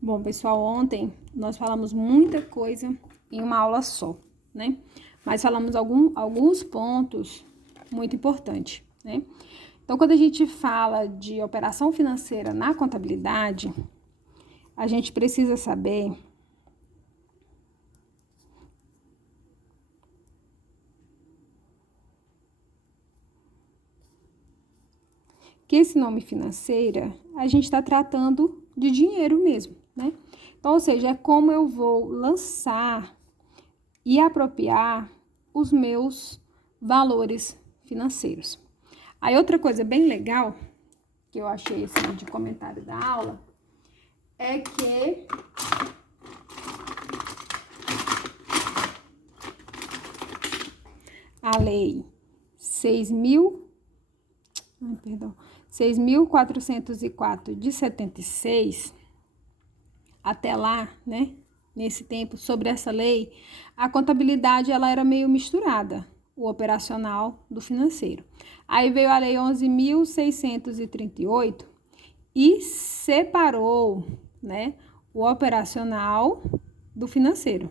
Bom, pessoal, ontem nós falamos muita coisa em uma aula só, né? Mas falamos alguns pontos muito importantes, né? Então, quando a gente fala de operação financeira na contabilidade, a gente precisa saber que esse nome financeira, a gente está tratando de dinheiro mesmo, né? Então, ou seja, é como eu vou lançar e apropriar os meus valores financeiros. Aí, outra coisa bem legal, que eu achei assim, de comentário da aula, é que a lei 6.404 de 76, até lá, né, nesse tempo, sobre essa lei, a contabilidade ela era meio misturada, o operacional do financeiro. Aí veio a lei 11.638 e separou, né, o operacional do financeiro.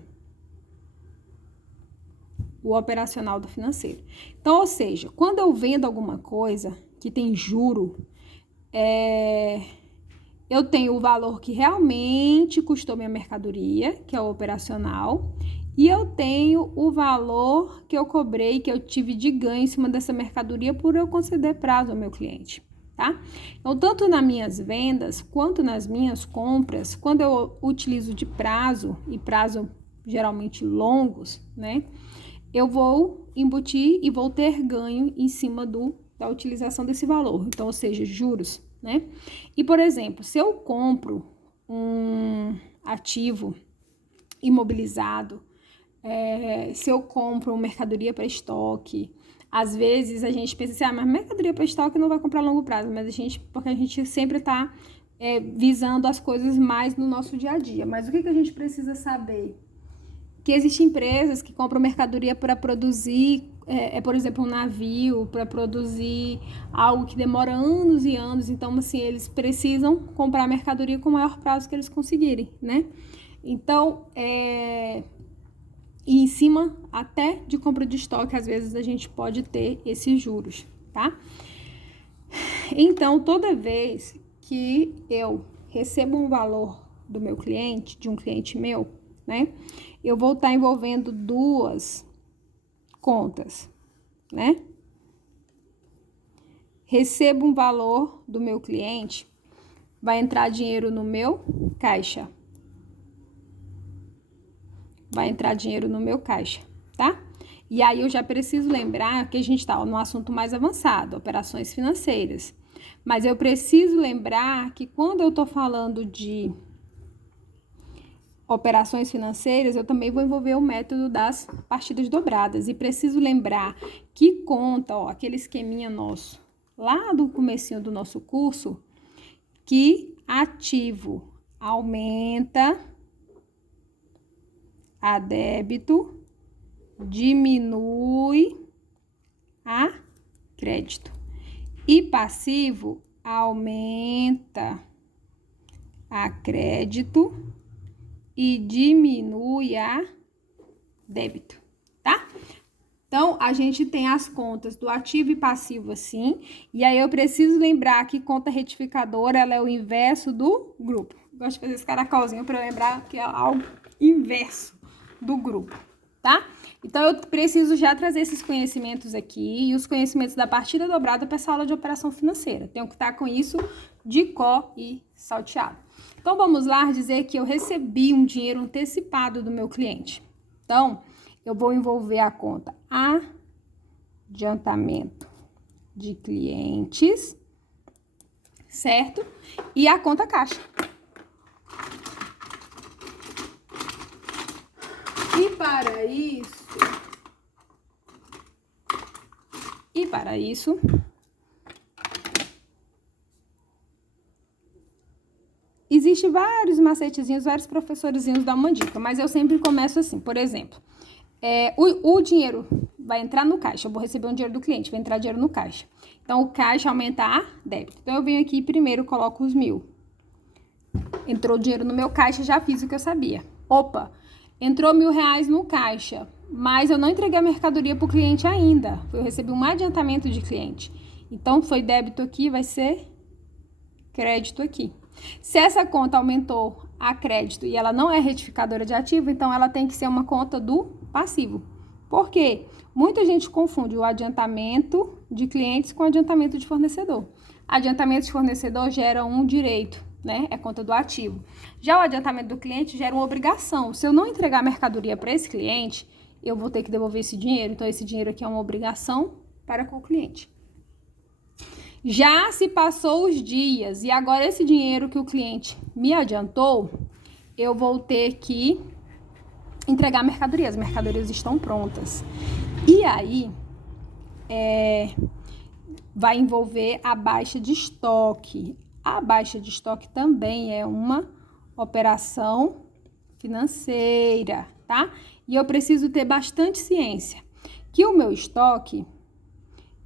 O operacional do financeiro. Então, ou seja, quando eu vendo alguma coisa que tem juro, eu tenho o valor que realmente custou minha mercadoria, que é o operacional, e eu tenho o valor que eu cobrei, que eu tive de ganho em cima dessa mercadoria por eu conceder prazo ao meu cliente, tá? Então, tanto nas minhas vendas quanto nas minhas compras, quando eu utilizo de prazo, e prazo geralmente longos, né? Eu vou embutir e vou ter ganho em cima da utilização desse valor. Então, ou seja, juros, né? E, por exemplo, se eu compro um ativo imobilizado, se eu compro uma mercadoria para estoque, às vezes a gente pensa assim, mas mercadoria para estoque não vai comprar a longo prazo, mas porque a gente sempre está visando as coisas mais no nosso dia a dia. Mas o que a gente precisa saber? Que existem empresas que compram mercadoria para produzir, por exemplo, um navio, para produzir algo que demora anos e anos. Então, assim, eles precisam comprar mercadoria com o maior prazo que eles conseguirem, né? Então, e em cima até de compra de estoque, às vezes a gente pode ter esses juros, tá? Então, toda vez que eu recebo um valor do meu cliente, de um cliente meu, né? Eu vou estar envolvendo duas contas, né? Recebo um valor do meu cliente, vai entrar dinheiro no meu caixa. Vai entrar dinheiro no meu caixa, tá? E aí eu já preciso lembrar que a gente está no assunto mais avançado, operações financeiras. Mas eu preciso lembrar que quando eu estou falando de operações financeiras, eu também vou envolver o método das partidas dobradas. E preciso lembrar que conta, aquele esqueminha nosso, lá do comecinho do nosso curso, que ativo aumenta a débito, diminui a crédito. E passivo aumenta a crédito e diminui a débito, tá? Então, a gente tem as contas do ativo e passivo assim, e aí eu preciso lembrar que conta retificadora, ela é o inverso do grupo. Gosto de fazer esse caracolzinho para lembrar que é algo inverso do grupo, tá? Então, eu preciso já trazer esses conhecimentos aqui e os conhecimentos da partida dobrada para essa aula de operação financeira. Tenho que estar com isso de có e salteado. Então, vamos lá dizer que eu recebi um dinheiro antecipado do meu cliente. Então, eu vou envolver a conta adiantamento de clientes, certo? E a conta caixa. E para isso, existem vários macetezinhos, vários professorzinhos dão uma dica, mas eu sempre começo assim, por exemplo, o dinheiro vai entrar no caixa, eu vou receber um dinheiro do cliente, vai entrar dinheiro no caixa. Então, o caixa aumenta a débito. Então, eu venho aqui primeiro, coloco os 1.000. Entrou dinheiro no meu caixa, já fiz o que eu sabia. Opa, entrou R$1.000 no caixa, mas eu não entreguei a mercadoria para o cliente ainda. Eu recebi um adiantamento de cliente. Então, foi débito aqui, vai ser crédito aqui. Se essa conta aumentou a crédito e ela não é retificadora de ativo, então ela tem que ser uma conta do passivo. Por quê? Muita gente confunde o adiantamento de clientes com adiantamento de fornecedor. Adiantamento de fornecedor gera um direito, né? É conta do ativo. Já o adiantamento do cliente gera uma obrigação. Se eu não entregar a mercadoria para esse cliente, eu vou ter que devolver esse dinheiro. Então, esse dinheiro aqui é uma obrigação para com o cliente. Já se passou os dias e agora esse dinheiro que o cliente me adiantou, eu vou ter que entregar a mercadoria. As mercadorias estão prontas. E aí, vai envolver a baixa de estoque. A baixa de estoque também é uma operação financeira, tá? E eu preciso ter bastante ciência que o meu estoque,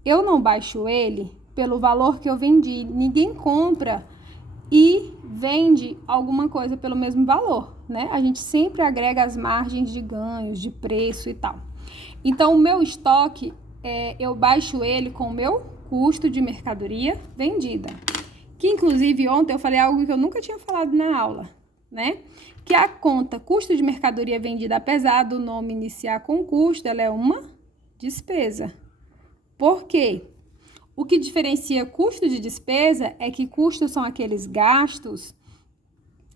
eu não baixo ele pelo valor que eu vendi. Ninguém compra e vende alguma coisa pelo mesmo valor, né? A gente sempre agrega as margens de ganhos, de preço e tal. Então, o meu estoque, eu baixo ele com o meu custo de mercadoria vendida. Que, inclusive, ontem eu falei algo que eu nunca tinha falado na aula, né? Que a conta custo de mercadoria vendida, apesar do nome iniciar com custo, ela é uma despesa. Por quê? O que diferencia custo de despesa é que custos são aqueles gastos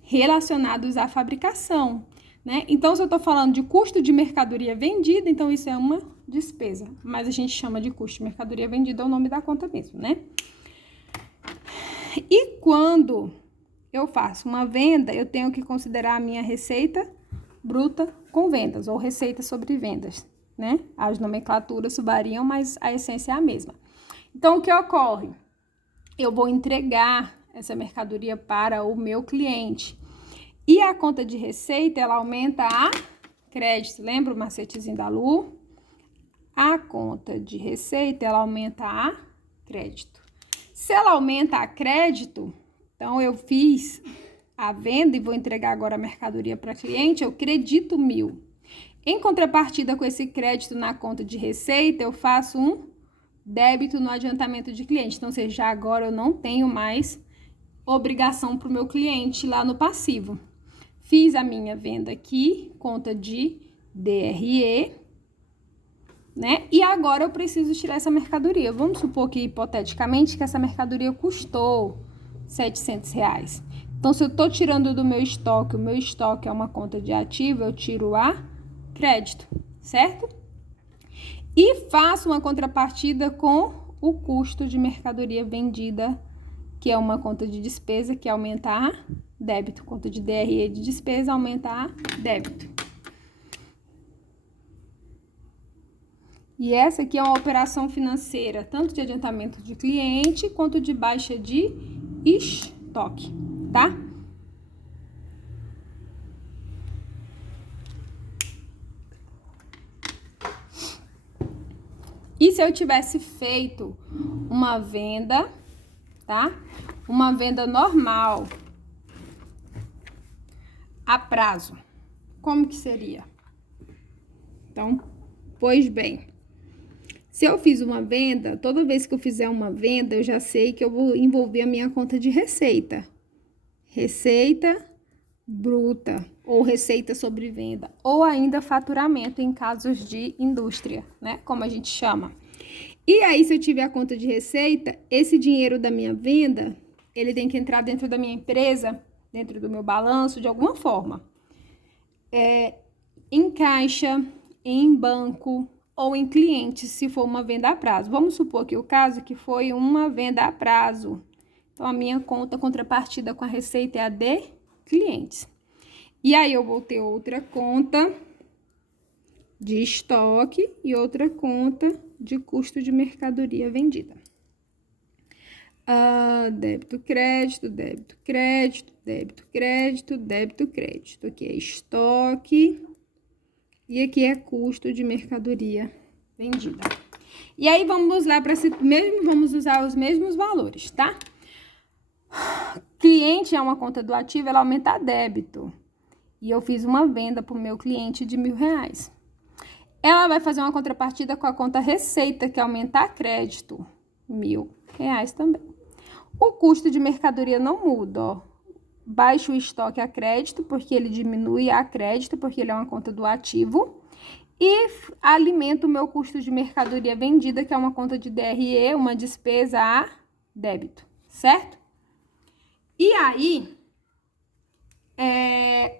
relacionados à fabricação, né? Então, se eu estou falando de custo de mercadoria vendida, então isso é uma despesa. Mas a gente chama de custo de mercadoria vendida, é o nome da conta mesmo, né? E quando eu faço uma venda, eu tenho que considerar a minha receita bruta com vendas, ou receita sobre vendas, né? As nomenclaturas variam, mas a essência é a mesma. Então, o que ocorre? Eu vou entregar essa mercadoria para o meu cliente. E a conta de receita, ela aumenta a crédito. Lembra o macetezinho da Lu? A conta de receita, ela aumenta a crédito. Se ela aumenta a crédito, então eu fiz a venda e vou entregar agora a mercadoria para cliente, eu credito 1.000. Em contrapartida com esse crédito na conta de receita, eu faço um débito no adiantamento de cliente. Então, ou seja, agora eu não tenho mais obrigação para o meu cliente lá no passivo. Fiz a minha venda aqui, conta de DRE, né? E agora eu preciso tirar essa mercadoria. Vamos supor que, hipoteticamente, que essa mercadoria custou R$700. Então, se eu estou tirando do meu estoque, o meu estoque é uma conta de ativo, eu tiro a crédito, certo? E faço uma contrapartida com o custo de mercadoria vendida, que é uma conta de despesa, que aumenta a débito. Conta de DRE de despesa aumenta a débito. E essa aqui é uma operação financeira, tanto de adiantamento de cliente, quanto de baixa de estoque, tá? E se eu tivesse feito uma venda, tá? Uma venda normal, a prazo, como que seria? Então, pois bem, se eu fiz uma venda, toda vez que eu fizer uma venda, eu já sei que eu vou envolver a minha conta de receita. Receita bruta, ou receita sobre venda, ou ainda faturamento em casos de indústria, né? Como a gente chama. E aí, se eu tiver a conta de receita, esse dinheiro da minha venda, ele tem que entrar dentro da minha empresa, dentro do meu balanço, de alguma forma. Em caixa, em banco ou em cliente, se for uma venda a prazo. Vamos supor que o caso que foi uma venda a prazo. Então, a minha conta contrapartida com a receita é a de clientes. E aí, eu vou ter outra conta de estoque e outra conta de custo de mercadoria vendida. Débito, crédito, débito, crédito, débito, crédito, débito, crédito. Aqui é estoque e aqui é custo de mercadoria vendida. E aí, vamos lá para esse mesmo, vamos usar os mesmos valores, tá? Cliente é uma conta do ativo, ela aumenta a débito. E eu fiz uma venda para o meu cliente de R$1.000. Ela vai fazer uma contrapartida com a conta receita, que é aumentar a crédito. R$1.000 também. O custo de mercadoria não muda, ó. Baixo o estoque a crédito, porque ele diminui a crédito, porque ele é uma conta do ativo. E alimenta o meu custo de mercadoria vendida, que é uma conta de DRE, uma despesa a débito, certo? E aí,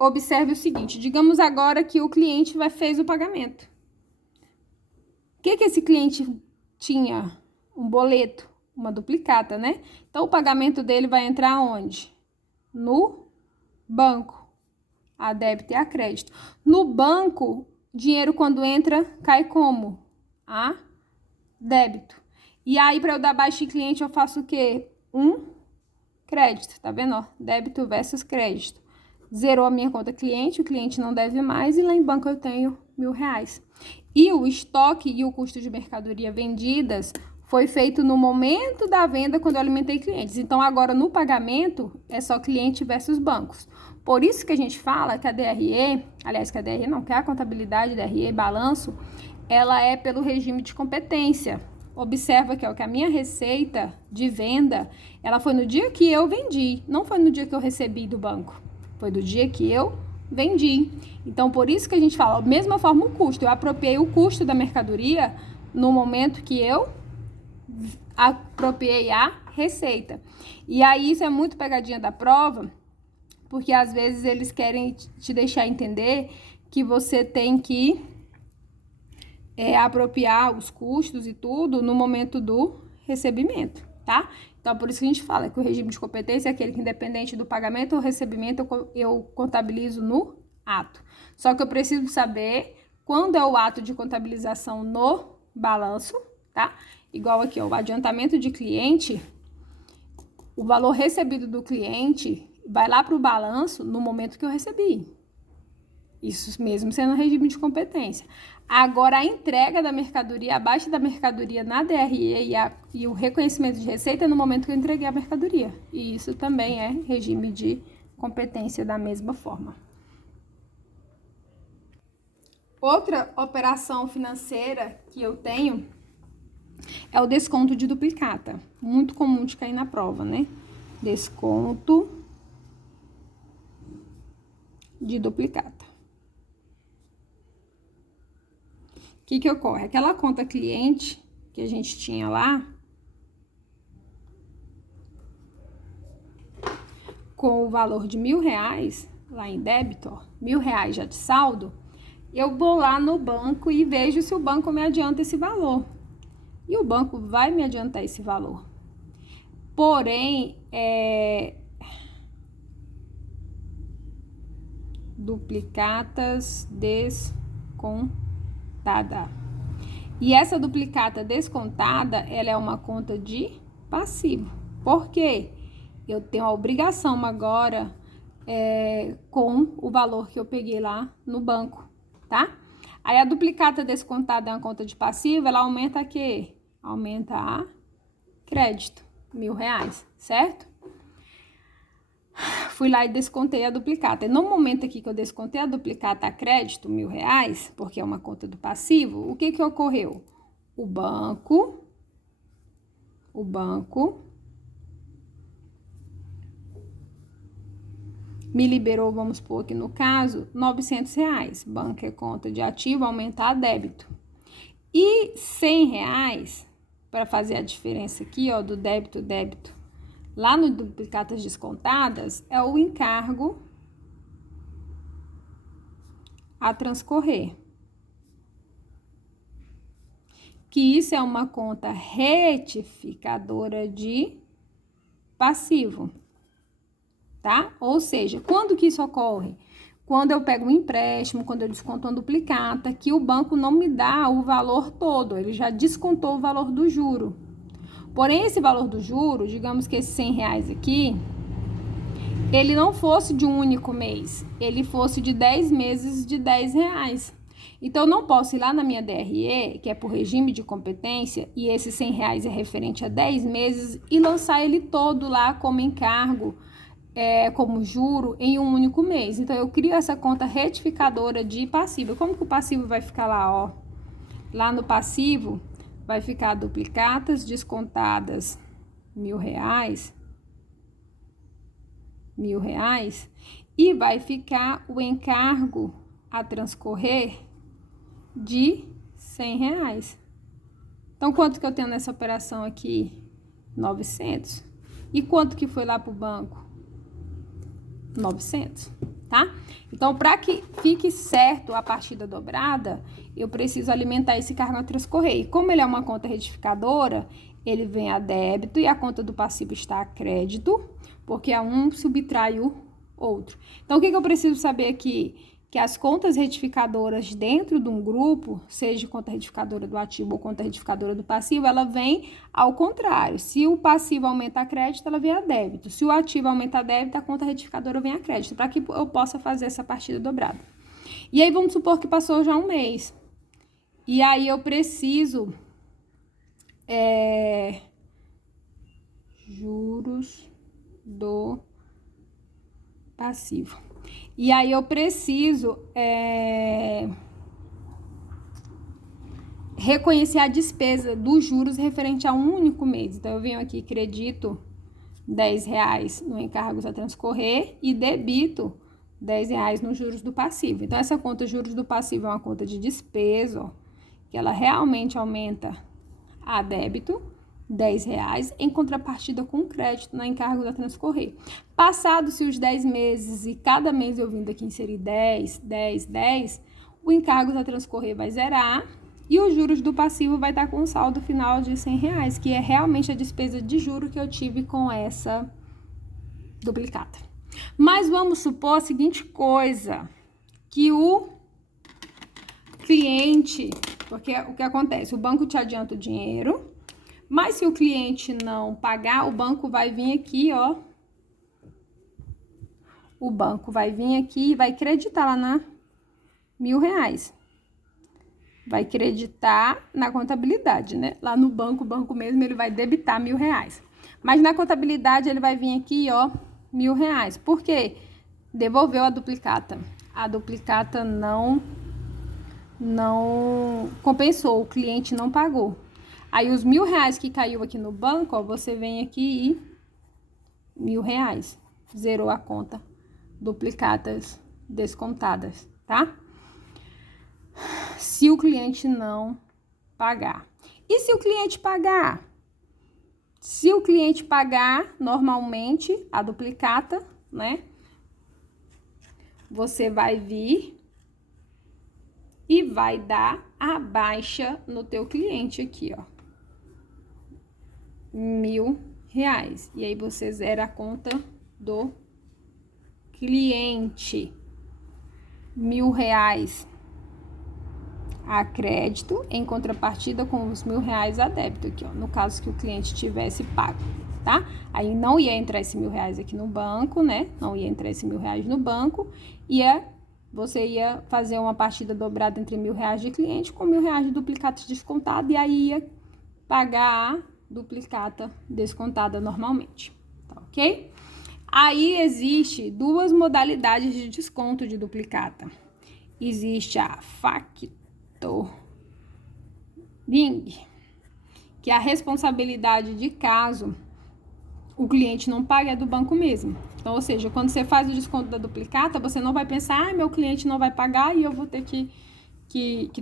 observe o seguinte, digamos agora que o cliente fez o pagamento. O que esse cliente tinha? Um boleto, uma duplicata, né? Então, o pagamento dele vai entrar onde? No banco, a débito e a crédito. No banco, dinheiro quando entra, cai como? A débito. E aí, para eu dar baixa em cliente, eu faço o quê? Crédito, tá vendo? Ó, débito versus crédito. Zerou a minha conta cliente, o cliente não deve mais, e lá em banco eu tenho R$1.000. E o estoque e o custo de mercadoria vendidas foi feito no momento da venda, quando eu alimentei clientes. Então, agora no pagamento, é só cliente versus bancos. Por isso que a gente fala que a DRE, aliás, que a DRE não, que a contabilidade, DRE, balanço, ela é pelo regime de competência. Observa que, ó, que a minha receita de venda, ela foi no dia que eu vendi, não foi no dia que eu recebi do banco. Foi do dia que eu vendi. Então, por isso que a gente fala, da mesma forma o custo. Eu apropriei o custo da mercadoria no momento que eu apropriei a receita. E aí, isso é muito pegadinha da prova, porque às vezes eles querem te deixar entender que você tem que apropriar os custos e tudo no momento do recebimento, tá? Então, por isso que a gente fala que o regime de competência é aquele que, independente do pagamento ou recebimento, eu contabilizo no ato. Só que eu preciso saber quando é o ato de contabilização no balanço, tá? Igual aqui, ó, o adiantamento de cliente, o valor recebido do cliente vai lá para o balanço no momento que eu recebi. Isso mesmo sendo regime de competência. Agora, a entrega da mercadoria, a baixa da mercadoria na DRE e o reconhecimento de receita é no momento que eu entreguei a mercadoria. E isso também é regime de competência da mesma forma. Outra operação financeira que eu tenho é o desconto de duplicata. Muito comum de cair na prova, né? Desconto de duplicata. O que ocorre? Aquela conta cliente que a gente tinha lá, com o valor de R$1.000, lá em débito, ó, R$1.000 já de saldo, eu vou lá no banco e vejo se o banco me adianta esse valor. E o banco vai me adiantar esse valor. Porém, duplicatas descontadas. E essa duplicata descontada, ela é uma conta de passivo. Por quê? Eu tenho a obrigação agora com o valor que eu peguei lá no banco, tá? Aí a duplicata descontada é uma conta de passivo, ela aumenta a quê? Aumenta a crédito, R$1.000, certo? Fui lá e descontei a duplicata. E no momento aqui que eu descontei a duplicata a crédito, R$1.000, porque é uma conta do passivo, o que ocorreu? O banco me liberou, vamos pôr aqui no caso, R$900. Banco é conta de ativo, aumentar a débito. E R$100, para fazer a diferença aqui, ó, do débito, lá no duplicatas descontadas, é o encargo a transcorrer. Que isso é uma conta retificadora de passivo, tá? Ou seja, quando que isso ocorre? Quando eu pego um empréstimo, quando eu desconto uma duplicata, que o banco não me dá o valor todo, ele já descontou o valor do juro. Porém, esse valor do juro, digamos que esses R$100 aqui, ele não fosse de um único mês, ele fosse de 10 meses de R$10. Então, eu não posso ir lá na minha DRE, que é por regime de competência, e esses R$100 é referente a 10 meses, e lançar ele todo lá como encargo como juro em um único mês. Então, eu crio essa conta retificadora de passivo. Como que o passivo vai ficar lá, ó? Lá no passivo, vai ficar duplicatas descontadas R$ 1.000, R$ 1.000, e vai ficar o encargo a transcorrer de R$ 100. Então, quanto que eu tenho nessa operação aqui? 900. E quanto que foi lá para o banco? 900, tá? Então, para que fique certo a partida dobrada, eu preciso alimentar esse cargo a transcorrer. E como ele é uma conta retificadora, ele vem a débito e a conta do passivo está a crédito, porque a um subtrai o outro. Então, o que eu preciso saber aqui? Que as contas retificadoras dentro de um grupo, seja conta retificadora do ativo ou conta retificadora do passivo, ela vem ao contrário. Se o passivo aumenta a crédito, ela vem a débito. Se o ativo aumenta a débito, a conta retificadora vem a crédito, para que eu possa fazer essa partida dobrada. E aí, vamos supor que passou já um mês. E aí, eu preciso... juros do passivo. E aí eu preciso reconhecer a despesa dos juros referente a um único mês. Então, eu venho aqui, credito R$ 10 no encargos a transcorrer e debito R$ 10 nos juros do passivo. Então, essa conta juros do passivo é uma conta de despesa, ó, que ela realmente aumenta a débito, R$ 10, em contrapartida com crédito na encargo da transcorrer. Passados-se os 10 meses e cada mês eu vindo aqui inserir 10, 10, 10, o encargo da transcorrer vai zerar e os juros do passivo vai estar com um saldo final de R$ 100, que é realmente a despesa de juro que eu tive com essa duplicata. Mas vamos supor a seguinte coisa, que o cliente, porque o que acontece? O banco te adianta o dinheiro, mas se o cliente não pagar, o banco vai vir aqui, ó. O banco vai vir aqui e vai creditar lá na R$ 1.000. Vai creditar na contabilidade, né? Lá no banco, o banco mesmo, ele vai debitar R$ 1.000. Mas na contabilidade, ele vai vir aqui, ó, R$ 1.000. Por quê? Devolveu a duplicata. A duplicata não compensou, o cliente não pagou. Aí, os R$ 1.000 que caiu aqui no banco, ó, você vem aqui e R$ 1.000. Zerou a conta. Duplicatas descontadas, tá? Se o cliente não pagar. E se o cliente pagar? Se o cliente pagar, normalmente, a duplicata, né? Você vai vir e vai dar a baixa no teu cliente aqui, ó. R$ 1.000. E aí, você zera a conta do cliente. R$ 1.000 a crédito, em contrapartida com os R$ 1.000 a débito aqui, ó. No caso que o cliente tivesse pago, tá? Aí não ia entrar esse R$ 1.000 aqui no banco, né? Não ia entrar esse R$ 1.000 no banco. Você ia fazer uma partida dobrada entre R$ 1.000 de cliente com R$ 1.000 de duplicata descontado, e aí ia pagar a duplicata descontada normalmente, tá ok? Aí existe duas modalidades de desconto de duplicata. Existe a factoring, que é a responsabilidade de caso o cliente não pague, é do banco mesmo. Então, ou seja, quando você faz o desconto da duplicata, você não vai pensar, meu cliente não vai pagar e eu vou ter que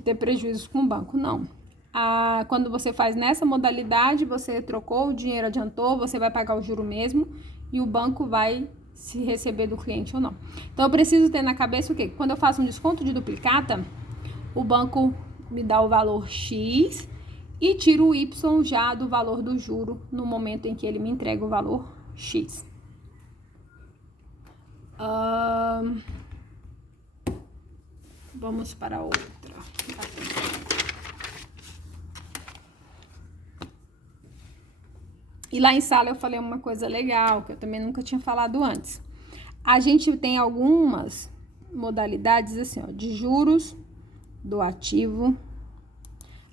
ter prejuízos com o banco. Não. Quando você faz nessa modalidade, você trocou, o dinheiro adiantou, você vai pagar o juro mesmo e o banco vai se receber do cliente ou não. Então, eu preciso ter na cabeça o quê? Quando eu faço um desconto de duplicata, o banco me dá o valor X e tira o Y já do valor do juro no momento em que ele me entrega o valor X. Vamos para outra. E lá em sala eu falei uma coisa legal, que eu também nunca tinha falado antes. A gente tem algumas modalidades assim, ó, de juros do ativo,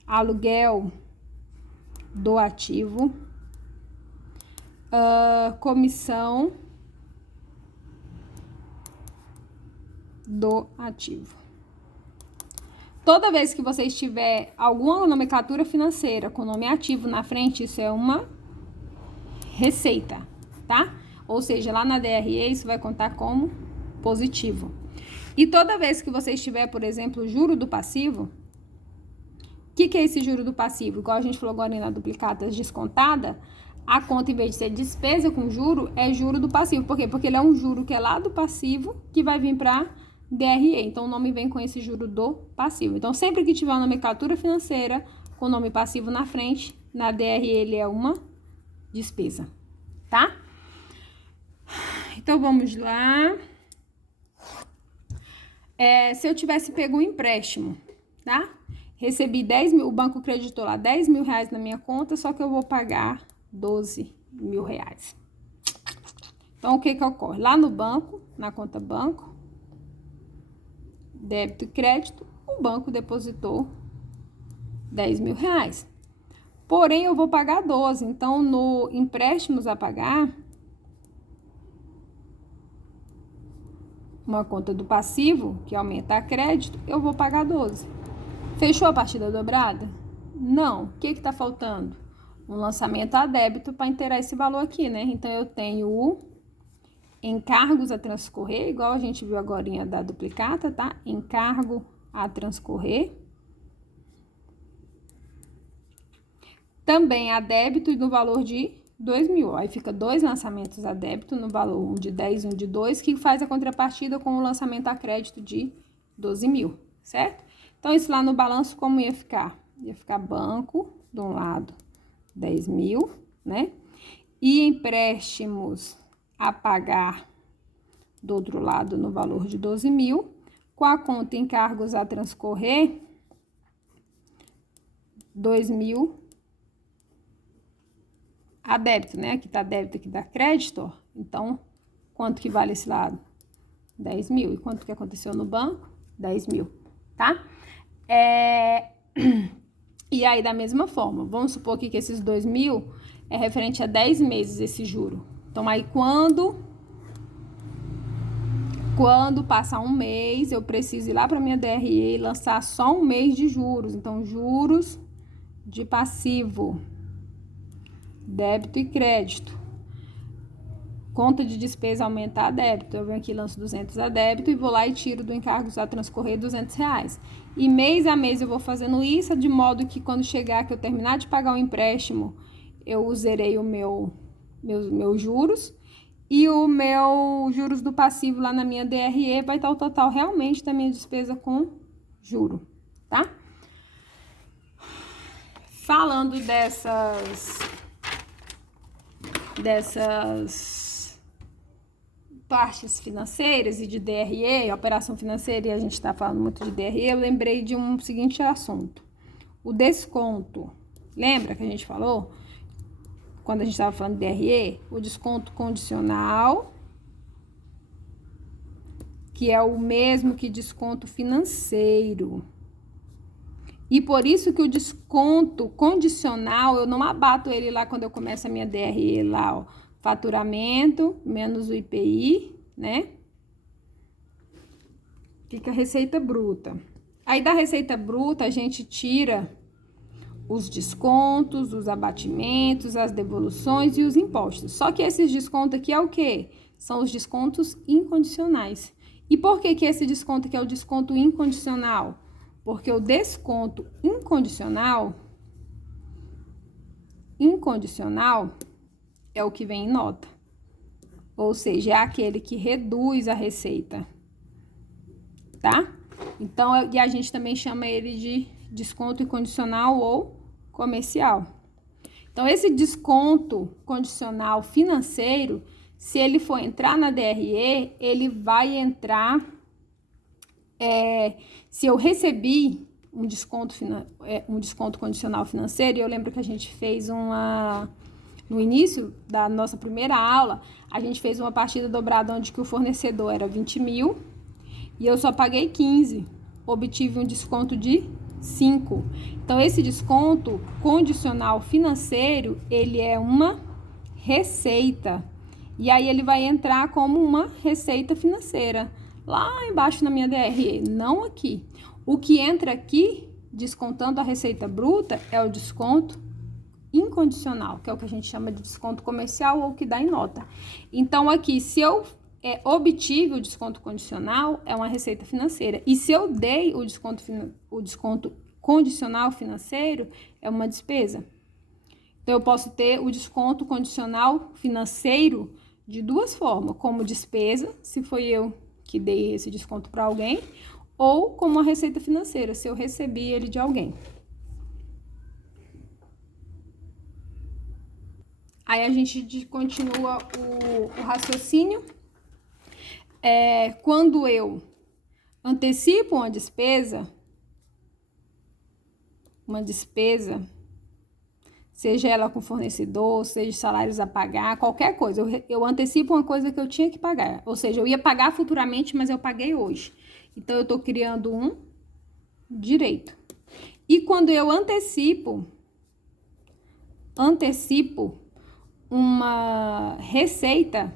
aluguel do ativo, comissão do ativo. Toda vez que você tiver alguma nomenclatura financeira com nome ativo na frente, isso é uma receita, tá? Ou seja, lá na DRE isso vai contar como positivo. E toda vez que você tiver, por exemplo, juro do passivo, o que é esse juro do passivo? Igual a gente falou agora na duplicata descontada, a conta, em vez de ser despesa com juro, é juro do passivo. Por quê? Porque ele é um juro que é lá do passivo que vai vir para DRE. Então, o nome vem com esse juro do passivo. Então, sempre que tiver uma nomenclatura financeira com o nome passivo na frente, na DRE ele é uma despesa, tá? Então, vamos lá. Se eu tivesse pego um empréstimo, tá? Recebi 10 mil, o banco creditou lá 10 mil reais na minha conta, só que eu vou pagar 12 mil reais. Então, o que ocorre? Lá no banco, na conta banco, débito e crédito, o banco depositou 10 mil reais. Porém, eu vou pagar 12. Então, no empréstimos a pagar, uma conta do passivo, que aumenta a crédito, eu vou pagar 12. Fechou a partida dobrada? Não. O que está faltando? Um lançamento a débito para inteirar esse valor aqui, né? Então, eu tenho o encargos a transcorrer, igual a gente viu agora da duplicata, tá? Encargo a transcorrer. Também a débito e no valor de 2 mil. Aí fica 2 lançamentos a débito no valor, um de 10 e um de 2, que faz a contrapartida com o lançamento a crédito de 12 mil, certo? Então, isso lá no balanço, como ia ficar? Ia ficar banco, de um lado, 10 mil, né? E empréstimos a pagar, do outro lado, no valor de 12 mil. Com a conta encargos a transcorrer, 2 mil a débito, né? Aqui tá débito, aqui tá crédito, ó. Então, quanto que vale esse lado? 10 mil. E quanto que aconteceu no banco? 10 mil, tá? E aí, da mesma forma, vamos supor que esses 2 mil é referente a 10 meses esse juro. Então, aí, quando passar um mês, eu preciso ir lá para minha DRE e lançar só um mês de juros. Então, juros de passivo, débito e crédito. Conta de despesa aumentar a débito. Eu venho aqui, lanço 200 a débito e vou lá e tiro do encargos a transcorrer 200 reais. E mês a mês eu vou fazendo isso, de modo que quando chegar que eu terminar de pagar o empréstimo, eu zerei o meus juros. E o meu juros do passivo lá na minha DRE vai estar o total realmente da minha despesa com juro, tá? Falando dessas partes financeiras e de DRE, operação financeira, e a gente está falando muito de DRE, eu lembrei de um seguinte assunto. O desconto. Lembra que a gente falou? Quando a gente estava falando de DRE, o desconto condicional, que é o mesmo que desconto financeiro. E por isso que o desconto condicional, eu não abato ele lá quando eu começo a minha DRE lá, ó. Faturamento menos o IPI, né? Fica a receita bruta. Aí da receita bruta a gente tira os descontos, os abatimentos, as devoluções e os impostos. Só que esses descontos aqui é o quê? São os descontos incondicionais. E por que esse desconto aqui é o desconto incondicional? Porque o desconto incondicional é o que vem em nota. Ou seja, é aquele que reduz a receita, tá? Então, e a gente também chama ele de desconto incondicional ou comercial. Então, esse desconto condicional financeiro, se ele for entrar na DRE, ele vai entrar... se eu recebi um desconto condicional financeiro, e eu lembro que a gente fez no início da nossa primeira aula, a gente fez uma partida dobrada onde que o fornecedor era 20 mil e eu só paguei 15, obtive um desconto de 5. Então, esse desconto condicional financeiro, ele é uma receita. E aí, ele vai entrar como uma receita financeira lá embaixo na minha DRE, não aqui. O que entra aqui, descontando a receita bruta, é o desconto incondicional, que é o que a gente chama de desconto comercial ou que dá em nota. Então, aqui, se eu obtive o desconto condicional, é uma receita financeira. E se eu dei o desconto condicional financeiro, é uma despesa. Então, eu posso ter o desconto condicional financeiro de duas formas, como despesa, se foi eu que dei esse desconto para alguém, ou como uma receita financeira, se eu recebi ele de alguém. Aí a gente continua o raciocínio. Quando eu antecipo uma despesa, seja ela com fornecedor, seja salários a pagar, qualquer coisa, eu antecipo uma coisa que eu tinha que pagar. Ou seja, eu ia pagar futuramente, mas eu paguei hoje. Então, eu estou criando um direito. E quando eu antecipo uma receita,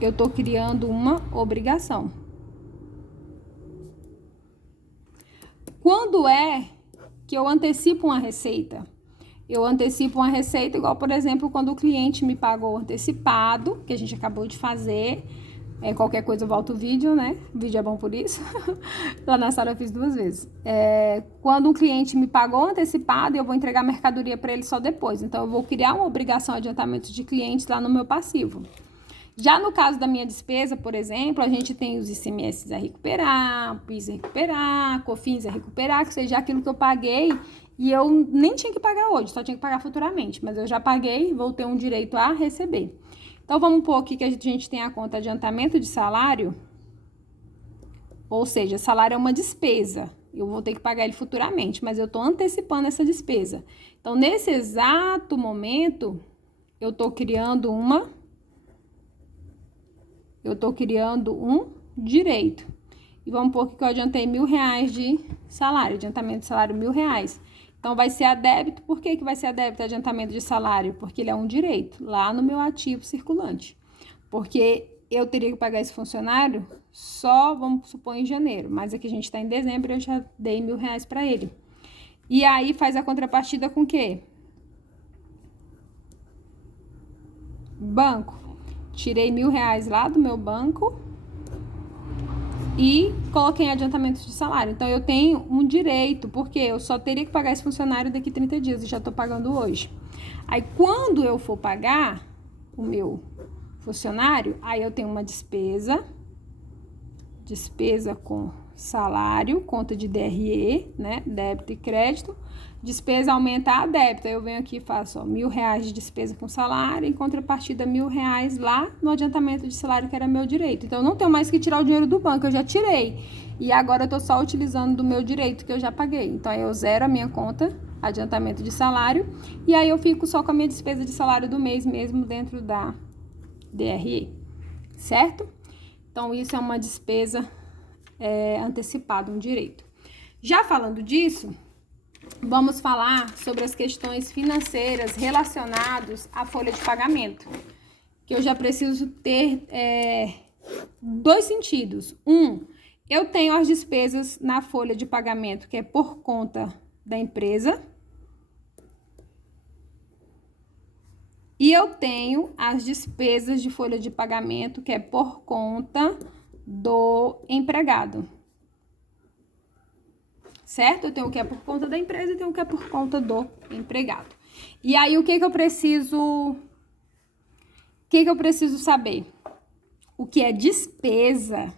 eu estou criando uma obrigação. Quando é que eu antecipo uma receita? Eu antecipo uma receita igual, por exemplo, quando o cliente me pagou antecipado, que a gente acabou de fazer. Qualquer coisa eu volto o vídeo, né? O vídeo é bom por isso. Lá na sala eu fiz 2 vezes. Quando um cliente me pagou antecipado, eu vou entregar a mercadoria para ele só depois. Então, eu vou criar uma obrigação de adiantamento de clientes lá no meu passivo. Já no caso da minha despesa, por exemplo, a gente tem os ICMS a recuperar, PIS a recuperar, COFINS a recuperar, que seja aquilo que eu paguei e eu nem tinha que pagar hoje, só tinha que pagar futuramente, mas eu já paguei, vou ter um direito a receber. Então, vamos pôr aqui que a gente tem a conta adiantamento de salário, ou seja, salário é uma despesa, eu vou ter que pagar ele futuramente, mas eu estou antecipando essa despesa. Então, nesse exato momento, eu estou criando um direito. E vamos pôr que eu adiantei R$1.000 de salário, adiantamento de salário R$1.000. Então, vai ser a débito. Por que vai ser a débito adiantamento de salário? Porque ele é um direito lá no meu ativo circulante. Porque eu teria que pagar esse funcionário só, vamos supor, em janeiro. Mas aqui a gente está em dezembro e eu já dei R$1.000 para ele. E aí, faz a contrapartida com o quê? Banco. Tirei R$1.000 lá do meu banco e coloquei em adiantamento de salário. Então, eu tenho um direito, porque eu só teria que pagar esse funcionário daqui 30 dias e já estou pagando hoje. Aí, quando eu for pagar o meu funcionário, aí eu tenho uma despesa com salário, conta de DRE, né, débito e crédito. Despesa aumenta a débito, aí eu venho aqui e faço R$1.000 de despesa com salário, em contrapartida R$1.000 lá no adiantamento de salário que era meu direito. Então, eu não tenho mais que tirar o dinheiro do banco, eu já tirei. E agora eu tô só utilizando do meu direito que eu já paguei. Então, aí eu zero a minha conta, adiantamento de salário, e aí eu fico só com a minha despesa de salário do mês mesmo dentro da DRE, certo? Então, isso é uma despesa antecipada, um direito. Já falando disso, vamos falar sobre as questões financeiras relacionadas à folha de pagamento, que eu já preciso ter 2 sentidos. Eu tenho as despesas na folha de pagamento, que é por conta da empresa, e eu tenho as despesas de folha de pagamento, que é por conta do empregado. Certo? Eu tenho o que é por conta da empresa e tenho o que é por conta do empregado. E aí, o que eu preciso saber? O que é despesa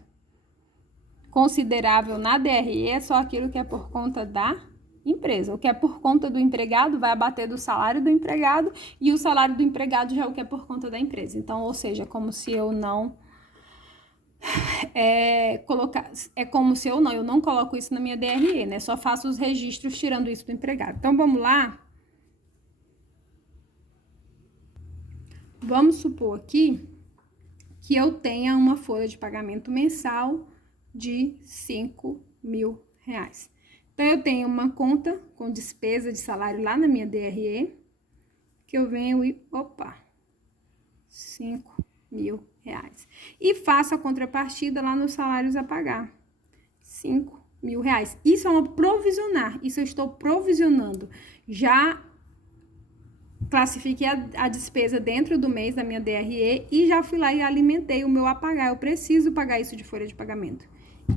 considerável na DRE é só aquilo que é por conta da empresa. O que é por conta do empregado vai abater do salário do empregado e o salário do empregado já é o que é por conta da empresa. Então, ou seja, como se eu não eu não coloco isso na minha DRE, né? Só faço os registros tirando isso do empregado. Então, vamos lá. Vamos supor aqui que eu tenha uma folha de pagamento mensal de R$5.000. Então, eu tenho uma conta com despesa de salário lá na minha DRE, que eu venho e, R$5.000. reais. E faço a contrapartida lá nos salários a pagar, 5 mil reais. Isso é uma provisionar, isso eu estou provisionando. Já classifiquei a despesa dentro do mês da minha DRE e já fui lá e alimentei o meu a pagar. Eu preciso pagar isso de folha de pagamento.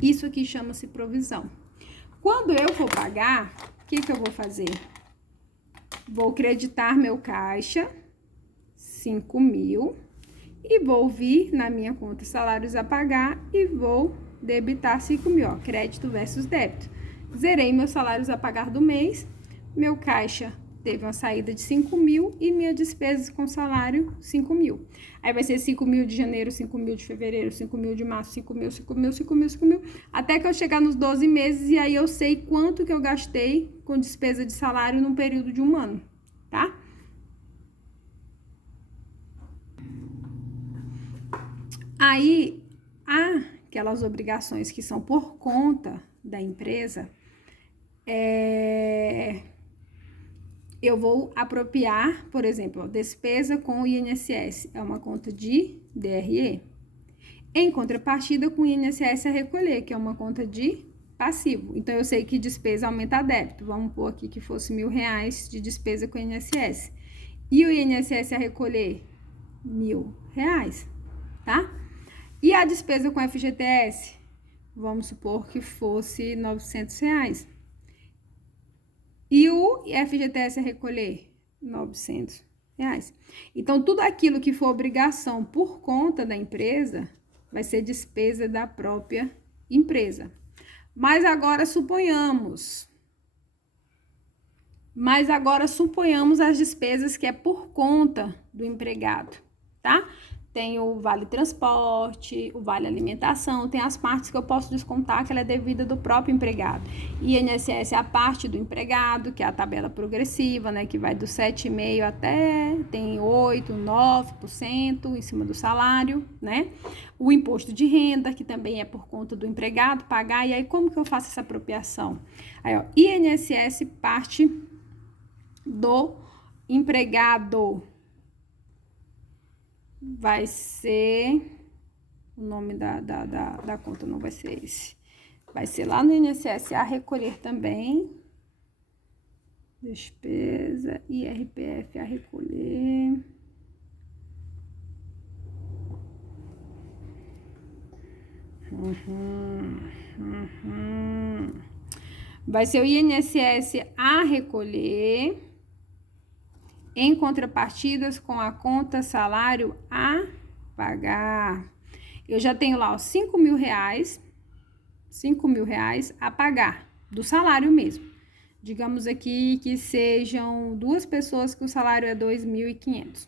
Isso aqui chama-se provisão. Quando eu for pagar, o que eu vou fazer? Vou creditar meu caixa, 5 mil, e vou vir na minha conta salários a pagar e vou debitar 5 mil, ó, crédito versus débito. Zerei meus salários a pagar do mês, meu caixa teve uma saída de 5 mil e minha despesa com salário, 5 mil. Aí vai ser 5 mil de janeiro, 5 mil de fevereiro, 5 mil de março, 5 mil, 5 mil, 5 mil, 5 mil, até que eu chegar nos 12 meses e aí eu sei quanto que eu gastei com despesa de salário num período de um ano, tá? Aí, aquelas obrigações que são por conta da empresa, eu vou apropriar, por exemplo, despesa com o INSS, é uma conta de DRE. Em contrapartida com o INSS a recolher, que é uma conta de passivo. Então, eu sei que despesa aumenta a débito. Vamos pôr aqui que fosse R$1.000 de despesa com o INSS. E o INSS a recolher R$1.000, tá? E a despesa com FGTS? Vamos supor que fosse R$900. E o FGTS a recolher? R$900. Então, tudo aquilo que for obrigação por conta da empresa vai ser despesa da própria empresa. Mas agora suponhamos as despesas que é por conta do empregado, tá? Tem o vale transporte, o vale alimentação, tem as partes que eu posso descontar que ela é devida do próprio empregado. INSS é a parte do empregado, que é a tabela progressiva, né, que vai do 7,5% até, tem 8%, 9% em cima do salário, né? O imposto de renda, que também é por conta do empregado pagar, e aí como que eu faço essa apropriação? Aí, ó, INSS parte do empregado. Vai ser, o nome da conta não vai ser esse. Vai ser lá no INSS a recolher também. Despesa, IRPF a recolher. Vai ser o INSS a recolher. Em contrapartidas com a conta salário a pagar. Eu já tenho lá, ó, R$5.000 a pagar, do salário mesmo. Digamos aqui que sejam 2 pessoas que o salário é 2.500.